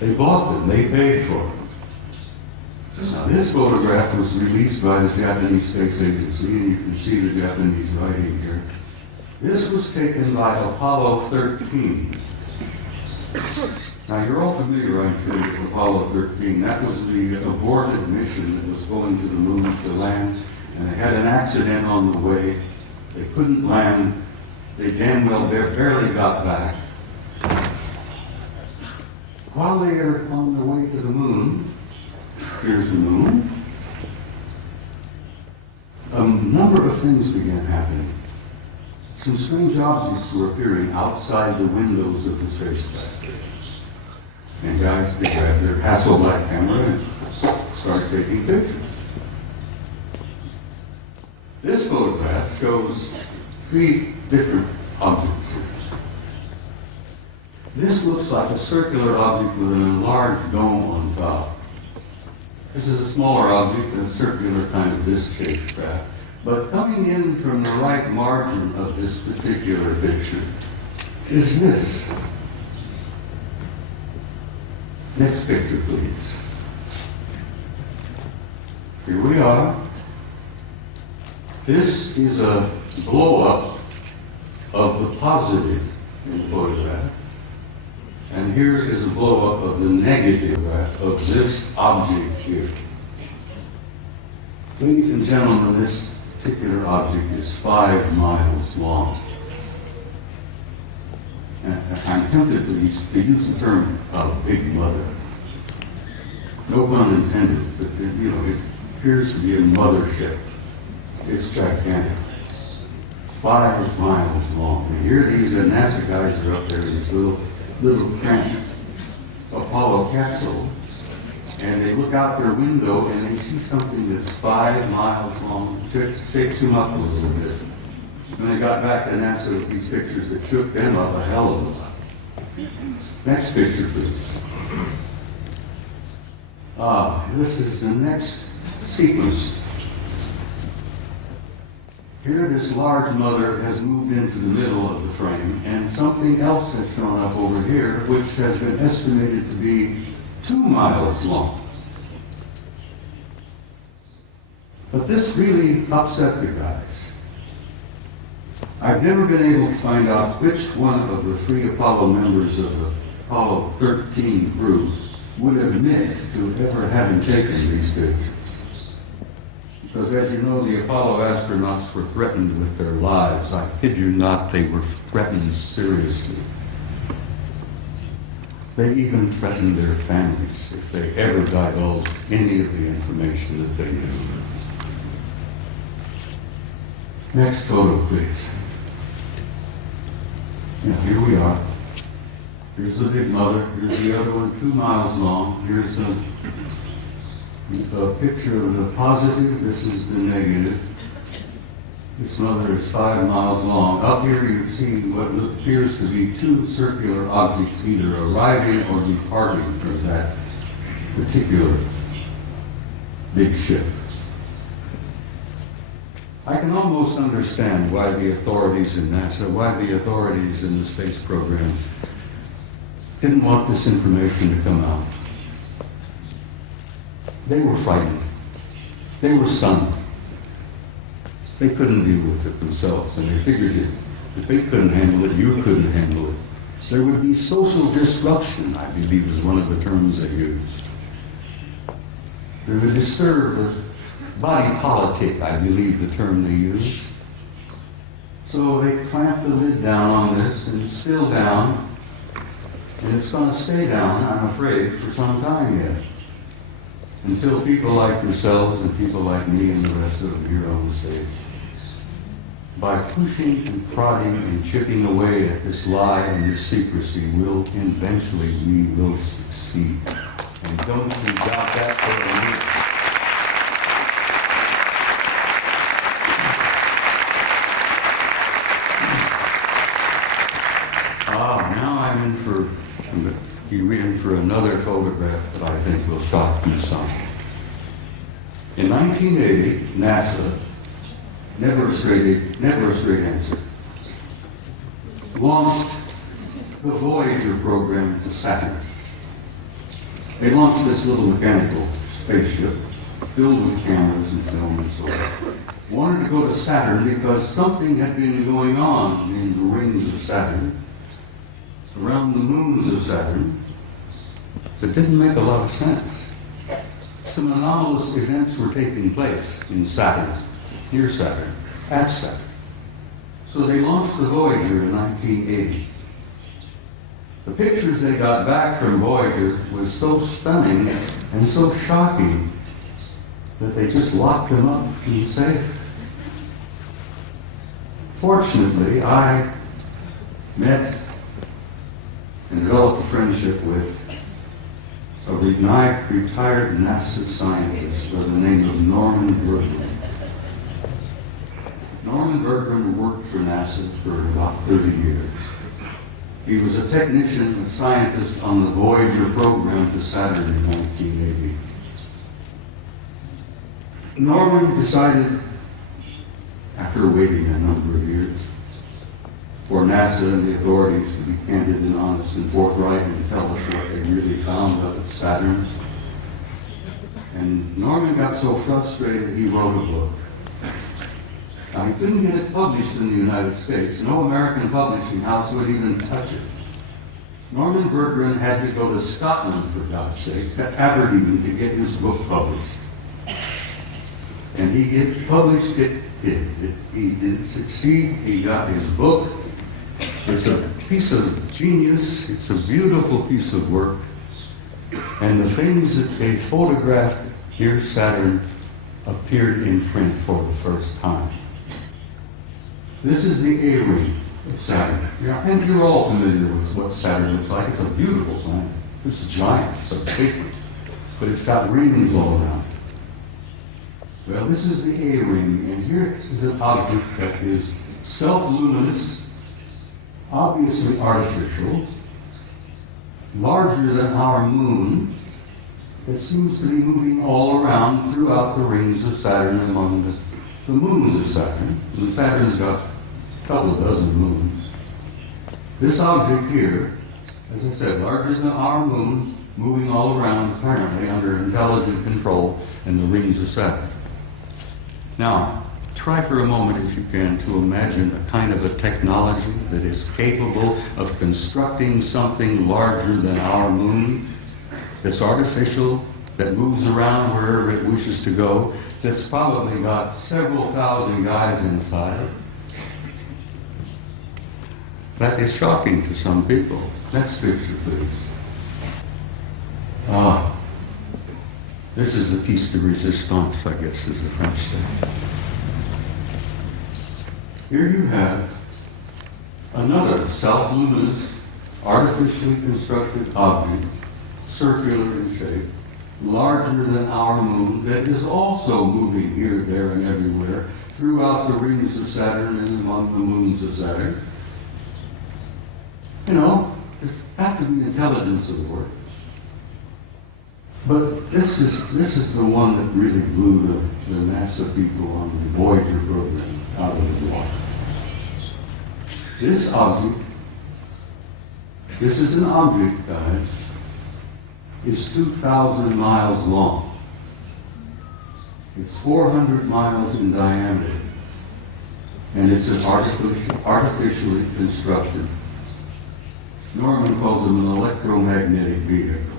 They bought them. They paid for them. Now, this photograph was released by the Japanese Space Agency, and you can see the Japanese writing here. This was taken by Apollo 13. Now, you're all familiar, I'm sure, with Apollo 13. That was the aborted mission that was going to the moon to land, and they had an accident on the way. They couldn't land. They damn well barely got back. While they are on their way to the moon, here's the moon, a number of things began happening. Some strange objects were appearing outside the windows of the spacecraft. And guys, they grabbed their Hasselblad camera and started taking pictures. This photograph shows 3 different objects here. This looks like a circular object with an enlarged dome on top. This is a smaller object, a circular kind of disc-shaped craft. But coming in from the right margin of this particular picture is this. Next picture, please. Here we are. This is a blow-up of the positive in the photograph. And here is a blow-up of the negative of this object here. Ladies and gentlemen, this particular object is 5 miles long. And I'm tempted to use the term Big Mother. No pun intended, but it appears to be a mothership. It's gigantic. 5 miles long. And here these NASA guys are up there, these little cramped Apollo capsule, and they look out their window and they see something that's 5 miles long. It shakes them up a little bit. When they got back to NASA with these pictures, it shook them up a hell of a lot. Next picture, please. This is the next sequence. Here, this large mother has moved into the middle of the frame, and something else has shown up over here, which has been estimated to be 2 miles long. But this really upset the guys. I've never been able to find out which one of the 3 Apollo members of the Apollo 13 crew would admit to ever having taken these pictures. Because as you know, the Apollo astronauts were threatened with their lives. I kid you not, they were threatened seriously. They even threatened their families if they ever divulged any of the information that they knew. Next photo, please. Yeah, here we are. Here's the Big Mother. Here's the other one, 2 miles long. Here's a picture of the positive. This is the negative. This mother is 5 miles long. Up here you see what appears to be 2 circular objects either arriving or departing from that particular big ship. I can almost understand why the authorities in NASA, why the authorities in the space program didn't want this information to come out. They were frightened. They were stunned. They couldn't deal with it themselves, and they figured if they couldn't handle it, you couldn't handle it. There would be social disruption, I believe is one of the terms they used. They would disturb the body politic, I believe the term they used. So they clamped the lid down on this, and it's still down. And it's going to stay down, I'm afraid, for some time yet. Until people like yourselves and people like me and the rest of them here on the stage, by pushing and prodding and chipping away at this lie and this secrecy, we will succeed. And don't you doubt that for a minute. Now I'm in for another photograph that I think will shock you some. In 1980, NASA, never a straight answer, launched the Voyager program to Saturn. They launched this little mechanical spaceship filled with cameras and film and so on. Wanted to go to Saturn because something had been going on in the rings of Saturn, around the moons of Saturn, that didn't make a lot of sense. Some anomalous events were taking place in Saturn, near Saturn, at Saturn. So they launched the Voyager in 1980. The pictures they got back from Voyager was so stunning and so shocking that they just locked them up in the safe. Fortunately, I met and developed a friendship with a retired NASA scientist by the name of Norman Bergman. Norman Bergman worked for NASA for about 30 years. He was a technician, a scientist on the Voyager program to Saturn in 1980. Norman decided, after waiting a number of years, for NASA and the authorities to be candid and honest and forthright and tell us what they really found out at Saturn. And Norman got so frustrated he wrote a book. Now, he couldn't get it published in the United States. No American publishing house would even touch it. Norman Berggren had to go to Scotland, for God's sake, to Aberdeen to get his book published. And he published it. He didn't succeed. He got his book. It's a piece of genius. It's a beautiful piece of work. And the things that they photographed near Saturn appeared in print for the first time. This is the A-ring of Saturn. Yeah, and you're all familiar with what Saturn looks like. It's a beautiful planet. It's giant. It's a big one. But it's got rings all around. Well, this is the A-ring, and here is an object that is self-luminous, obviously artificial, larger than our moon, that seems to be moving all around throughout the rings of Saturn among the moons of Saturn. And Saturn's got a couple of dozen moons. This object here, as I said, larger than our moon, moving all around, apparently under intelligent control in the rings of Saturn. Now, try for a moment, if you can, to imagine a kind of a technology that is capable of constructing something larger than our moon, that's artificial, that moves around wherever it wishes to go, that's probably got several thousand guys inside. That is shocking to some people. Next picture, please. This is a piece de resistance, I guess, is the French say. Here you have another self-luminous, artificially constructed object, circular in shape, larger than our moon, that is also moving here, there, and everywhere throughout the rings of Saturn and among the moons of Saturn. You know, there's got to be intelligence at work. But this is the one that really blew the NASA people on the Voyager program out of the water. This object, this is an object, guys, is 2,000 miles long. It's 400 miles in diameter. And it's an artificially constructed, Norman calls them an electromagnetic vehicle.